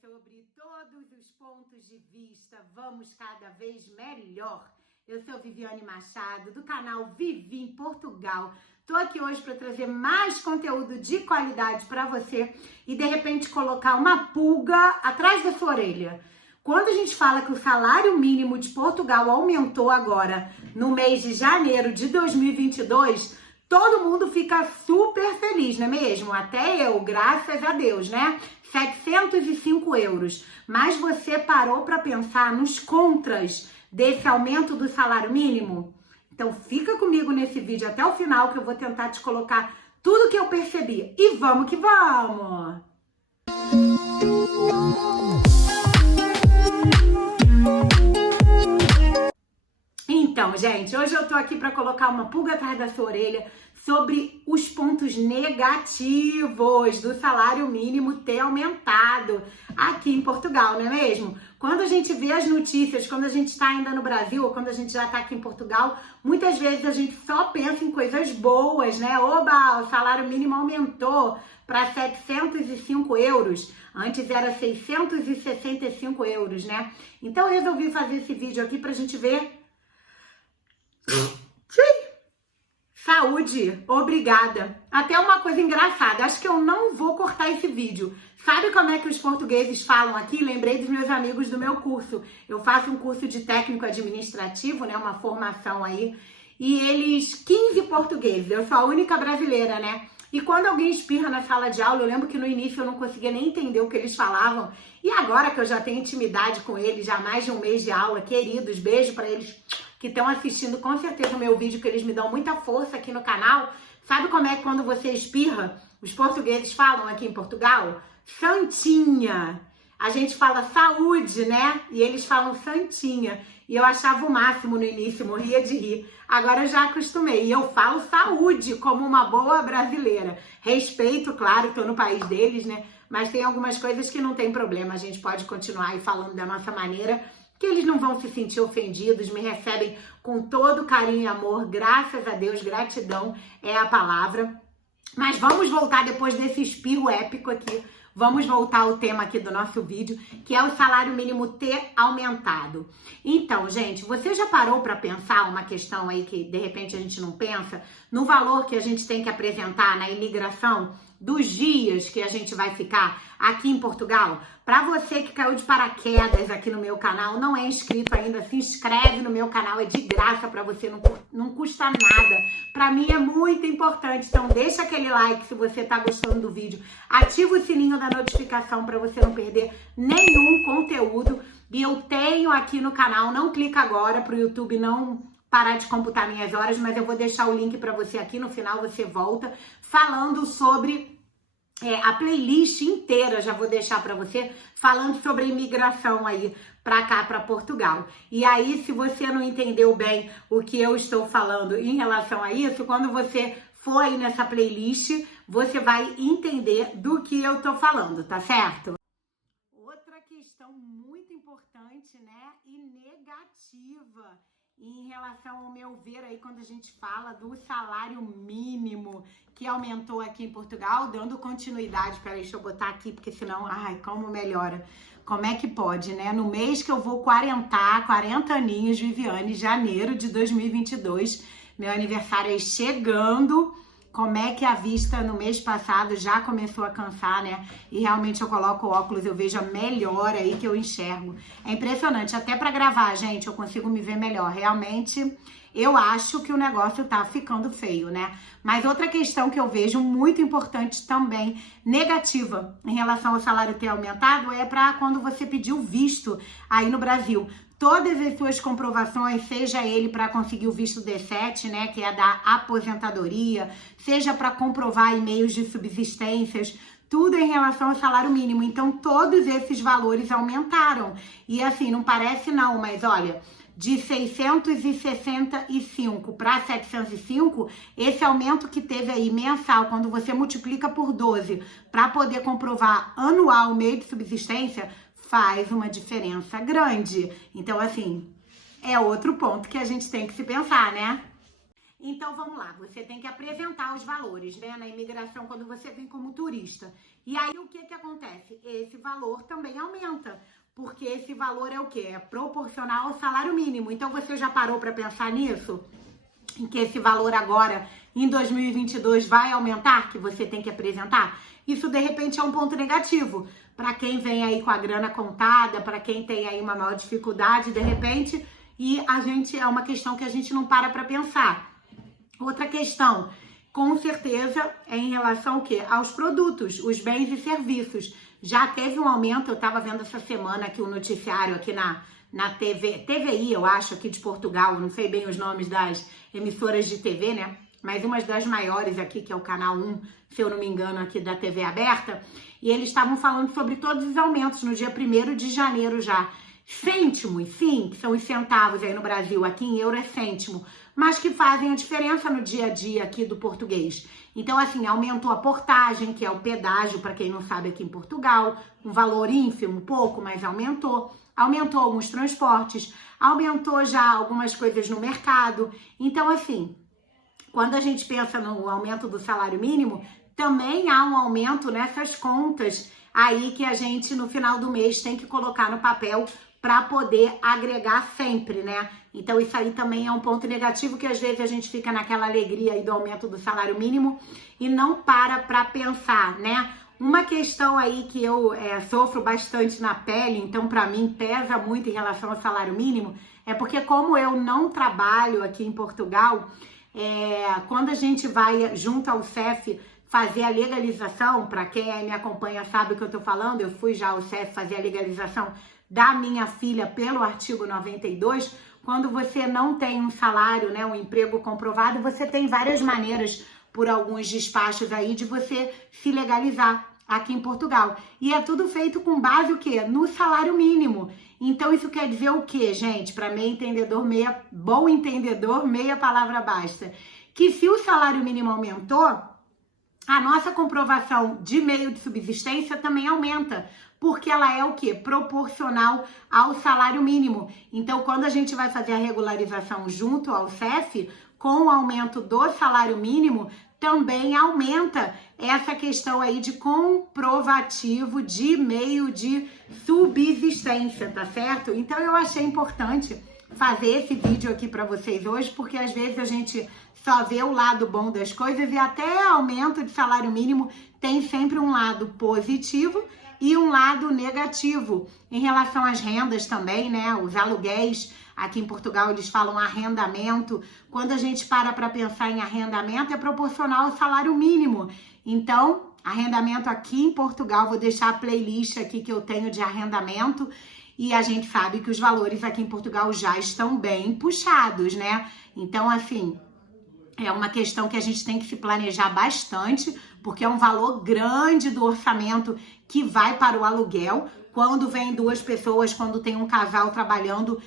sobre todos os pontos de vista, vamos cada vez melhor. Eu sou Viviane Machado, do canal Vivi em Portugal. Tô aqui hoje para trazer mais conteúdo de qualidade para você e de repente colocar uma pulga atrás da sua orelha. Quando a gente fala que o salário mínimo de Portugal aumentou agora no mês de janeiro de 2022, todo mundo fica super feliz, não é mesmo? Até eu, graças a Deus, né? 705 euros. Mas você parou para pensar nos contras desse aumento do salário mínimo? Então fica comigo nesse vídeo até o final que eu vou tentar te colocar tudo que eu percebi. E vamos que vamos! Então, gente, hoje eu tô aqui para colocar uma pulga atrás da sua orelha sobre os pontos negativos do salário mínimo ter aumentado aqui em Portugal, não é mesmo? Quando a gente vê as notícias, quando a gente está ainda no Brasil ou quando a gente já está aqui em Portugal, muitas vezes a gente só pensa em coisas boas, né? Oba, o salário mínimo aumentou para 705 euros. Antes era 665 euros, né? Então eu resolvi fazer esse vídeo aqui para a gente ver. Saúde, obrigada. Até uma coisa engraçada, acho que eu não vou cortar esse vídeo. Sabe como é que os portugueses falam aqui? Lembrei dos meus amigos do meu curso. Eu faço um curso de técnico administrativo, né? Uma formação aí. E eles, 15 portugueses, eu sou a única brasileira, né? E quando alguém espirra na sala de aula, eu lembro que no início eu não conseguia nem entender o que eles falavam. E agora que eu já tenho intimidade com eles, já há mais de um mês de aula, queridos, beijo pra eles que estão assistindo com certeza o meu vídeo, que eles me dão muita força aqui no canal. Sabe como é que quando você espirra, os portugueses falam aqui em Portugal? Santinha. A gente fala saúde, né? E eles falam santinha. E eu achava o máximo no início, morria de rir. Agora eu já acostumei. E eu falo saúde como uma boa brasileira. Respeito, claro, tô no país deles, né? Mas tem algumas coisas que não tem problema. A gente pode continuar aí falando da nossa maneira, que eles não vão se sentir ofendidos, me recebem com todo carinho e amor, graças a Deus, gratidão é a palavra. Mas vamos voltar depois desse espirro épico aqui, vamos voltar ao tema aqui do nosso vídeo, que é o salário mínimo ter aumentado. Então, gente, você já parou para pensar uma questão aí que de repente a gente não pensa, no valor que a gente tem que apresentar na imigração, dos dias que a gente vai ficar aqui em Portugal? Para você que caiu de paraquedas aqui no meu canal, não é inscrito ainda, se inscreve no meu canal, é de graça para você, não custa nada. Para mim é muito importante, então deixa aquele like se você tá gostando do vídeo, ativa o sininho da notificação para você não perder nenhum conteúdo. E eu tenho aqui no canal, não clica agora para o YouTube não parar de computar minhas horas, mas eu vou deixar o link para você aqui, no final você volta, falando sobre a playlist inteira, já vou deixar para você, falando sobre a imigração aí para cá, para Portugal. E aí, se você não entendeu bem o que eu estou falando em relação a isso, quando você for aí nessa playlist, você vai entender do que eu tô falando, tá certo? Outra questão muito importante, né, e negativa em relação ao meu ver aí quando a gente fala do salário mínimo que aumentou aqui em Portugal, dando continuidade, peraí, deixa eu botar aqui, porque senão, ai, como melhora, como é que pode, né? No mês que eu vou 40 aninhos, Viviane, janeiro de 2022, meu aniversário aí chegando. Como é que a vista no mês passado já começou a cansar, né? E realmente eu coloco o óculos, eu vejo a melhora aí que eu enxergo. É impressionante, até para gravar, gente, eu consigo me ver melhor. Realmente, eu acho que o negócio tá ficando feio, né? Mas outra questão que eu vejo muito importante também, negativa, em relação ao salário ter aumentado, é para quando você pediu visto aí no Brasil. Todas as suas comprovações, seja ele para conseguir o visto D7, né, que é da aposentadoria, seja para comprovar e-mails de subsistências, tudo em relação ao salário mínimo. Então, todos esses valores aumentaram. E assim, não parece não, mas olha, de 665 para 705, esse aumento que teve aí mensal, quando você multiplica por 12 para poder comprovar anual o meio de subsistência, faz uma diferença grande. Então, assim, é outro ponto que a gente tem que se pensar, né? Então, vamos lá. Você tem que apresentar os valores, né? Na imigração, quando você vem como turista. E aí o que acontece? Esse valor também aumenta, porque esse valor é o quê? É proporcional ao salário mínimo. Então você já parou para pensar nisso? Em que esse valor agora, em 2022, vai aumentar, que você tem que apresentar? Isso, de repente, é um ponto negativo. Para quem vem aí com a grana contada, para quem tem aí uma maior dificuldade, de repente, e é uma questão que a gente não para pensar. Outra questão, com certeza, é em relação ao quê? Aos produtos, os bens e serviços. Já teve um aumento, eu estava vendo essa semana aqui o noticiário aqui na TVI, eu acho, aqui de Portugal, eu não sei bem os nomes das emissoras de TV, né? Mas uma das maiores aqui, que é o Canal 1, se eu não me engano, aqui da TV aberta, e eles estavam falando sobre todos os aumentos no dia 1º de janeiro já. Cêntimos, sim, que são os centavos aí no Brasil, aqui em euro é cêntimo, mas que fazem a diferença no dia a dia aqui do português. Então, assim, aumentou a portagem, que é o pedágio, para quem não sabe, aqui em Portugal, um valor ínfimo, pouco, mas aumentou. Aumentou alguns transportes, aumentou já algumas coisas no mercado. Então, assim, quando a gente pensa no aumento do salário mínimo, também há um aumento nessas contas aí que a gente, no final do mês, tem que colocar no papel para poder agregar sempre, né? Então, isso aí também é um ponto negativo, que às vezes a gente fica naquela alegria aí do aumento do salário mínimo e não para pensar, né? Uma questão aí que eu sofro bastante na pele, então para mim pesa muito em relação ao salário mínimo, é porque como eu não trabalho aqui em Portugal, quando a gente vai junto ao CEF fazer a legalização, para quem aí me acompanha sabe o que eu tô falando, eu fui já ao CEF fazer a legalização da minha filha pelo artigo 92, quando você não tem um salário, né, um emprego comprovado, você tem várias maneiras por alguns despachos aí de você se legalizar aqui em Portugal. E é tudo feito com base o quê? No salário mínimo. Então isso quer dizer o quê, gente? Para meio entendedor, bom entendedor, meia palavra basta. Que se o salário mínimo aumentou, a nossa comprovação de meio de subsistência também aumenta, porque ela é o quê? Proporcional ao salário mínimo. Então, quando a gente vai fazer a regularização junto ao CEF, com o aumento do salário mínimo, também aumenta essa questão aí de comprovativo de meio de subsistência, tá certo? Então, eu achei importante fazer esse vídeo aqui para vocês hoje, porque às vezes a gente só vê o lado bom das coisas e até aumento de salário mínimo tem sempre um lado positivo e um lado negativo em relação às rendas também, né? Os aluguéis, aqui em Portugal eles falam arrendamento. Quando a gente para pensar em arrendamento, é proporcional ao salário mínimo. Então, arrendamento aqui em Portugal, vou deixar a playlist aqui que eu tenho de arrendamento, e a gente sabe que os valores aqui em Portugal já estão bem puxados, né? Então, assim, é uma questão que a gente tem que se planejar bastante, porque é um valor grande do orçamento que vai para o aluguel. Quando vem duas pessoas, quando tem um casal trabalhando,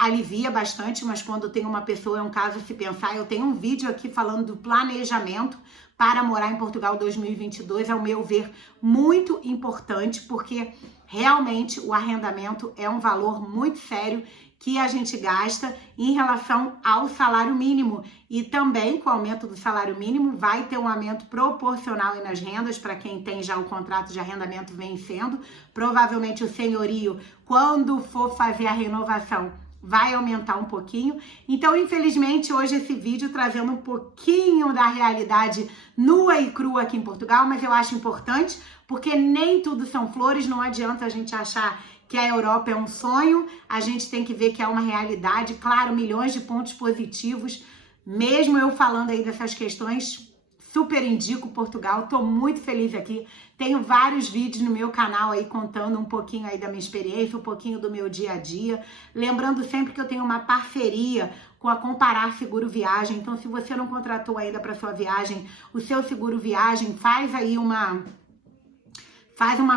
alivia bastante, mas quando tem uma pessoa, é um caso a se pensar. Eu tenho um vídeo aqui falando do planejamento para morar em Portugal 2022, ao meu ver, muito importante, porque realmente o arrendamento é um valor muito sério que a gente gasta em relação ao salário mínimo. E também, com o aumento do salário mínimo, vai ter um aumento proporcional nas rendas, para quem tem já o contrato de arrendamento vencendo. Provavelmente o senhorio, quando for fazer a renovação, vai aumentar um pouquinho. Então, infelizmente, hoje esse vídeo trazendo um pouquinho da realidade nua e crua aqui em Portugal, mas eu acho importante, porque nem tudo são flores, não adianta a gente achar que a Europa é um sonho, a gente tem que ver que é uma realidade. Claro, milhões de pontos positivos, mesmo eu falando aí dessas questões, super indico Portugal, tô muito feliz aqui. Tenho vários vídeos no meu canal aí contando um pouquinho aí da minha experiência, um pouquinho do meu dia a dia. Lembrando sempre que eu tenho uma parceria com a Comparar Seguro Viagem. Então, se você não contratou ainda para sua viagem, o seu seguro viagem, faz aí uma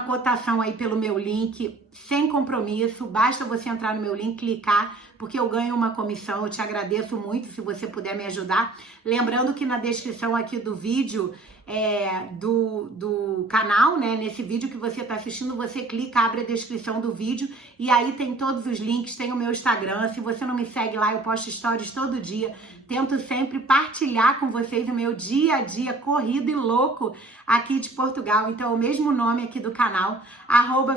cotação aí pelo meu link, sem compromisso. Basta você entrar no meu link, clicar, porque eu ganho uma comissão. Eu te agradeço muito se você puder me ajudar. Lembrando que na descrição aqui do vídeo do canal, né? Nesse vídeo que você está assistindo, você clica, abre a descrição do vídeo e aí tem todos os links, tem o meu Instagram. Se você não me segue lá, eu posto stories todo dia. Tento sempre partilhar com vocês o meu dia a dia corrido e louco aqui de Portugal. Então, o mesmo nome aqui do canal,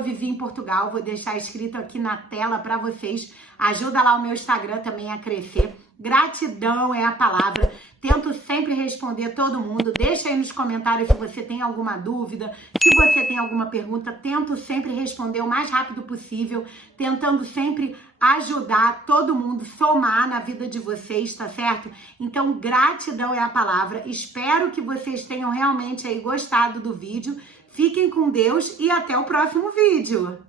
@Vivi em Portugal. Vou deixar escrito aqui na tela para vocês. Ajuda lá o meu Instagram também a crescer. Gratidão é a palavra. Tento sempre responder todo mundo. Deixa aí nos comentários se você tem alguma dúvida, se você tem alguma pergunta. Tento sempre responder o mais rápido possível, tentando sempre ajudar todo mundo, somar na vida de vocês, tá certo? Então, gratidão é a palavra. Espero que vocês tenham realmente aí gostado do vídeo. Fiquem com Deus e até o próximo vídeo.